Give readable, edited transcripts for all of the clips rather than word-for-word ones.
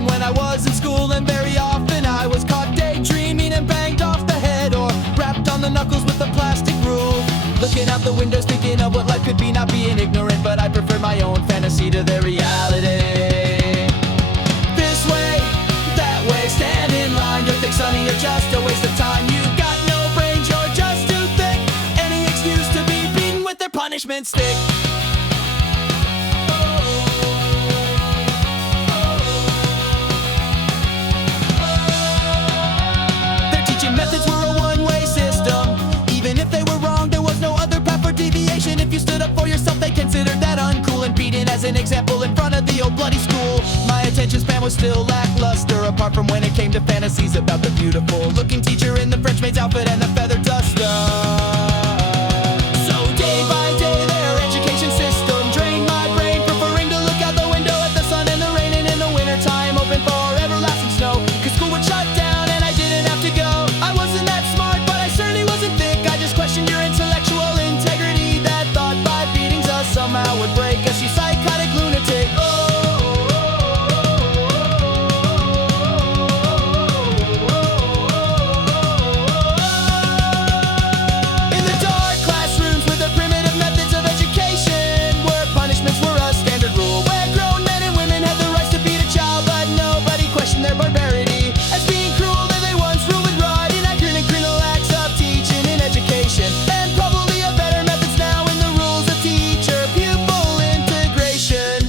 deviation when I was in school, and very often I was caught daydreaming and banged off the head or rapped on the knuckles with a plastic rule. Looking out the windows thinking of what life could be, not being ignorant, but I prefer my own fantasy to their reality. This way, that way, stand in line. You're thick, sonny, you're just a waste of time. You got no brains, you're just too thick. Any excuse to be beaten with their punishment stick. Their teaching methods were a one-way system. Even if they were wrong, there was no other path for deviation. If you stood up for yourself, they considered that uncool and beaten as an example in front of the old bloody school. My attention span was still lackluster, apart from when it came to fantasies about the beautiful-looking teacher in the French maid's outfit and the feather duster. So day by day, their education system drained my brain, preferring to look out the window at the sun and the rain, and in the wintertime, hoping for everlasting snow. Cause school would shut down and I didn't have to go. I wasn't that smart, but I certainly wasn't thick. I just questioned your intellectual integrity. That thought by beatings us somehow would break us, you psychotic lunatic. In the dark classrooms with their primitive methods of education, where punishments were a standard rule, where grown men and women had the rights to beat a child, but nobody questioned their barbarity as being cruel that they once ruled and right. Inaccurate and criminal acts of teaching and education, and probably a better methods now in the rules of teacher-pupil integration.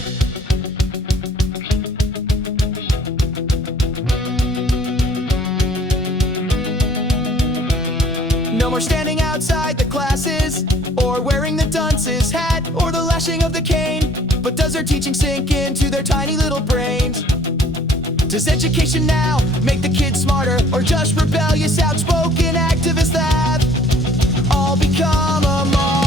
No more standing outside the classes, or wearing the dunce's hat, or the lashing of the cane. But does their teaching sink into their tiny little brains? Does education now make the kids smarter, or just rebellious, outspoken activists that have all become a martyr?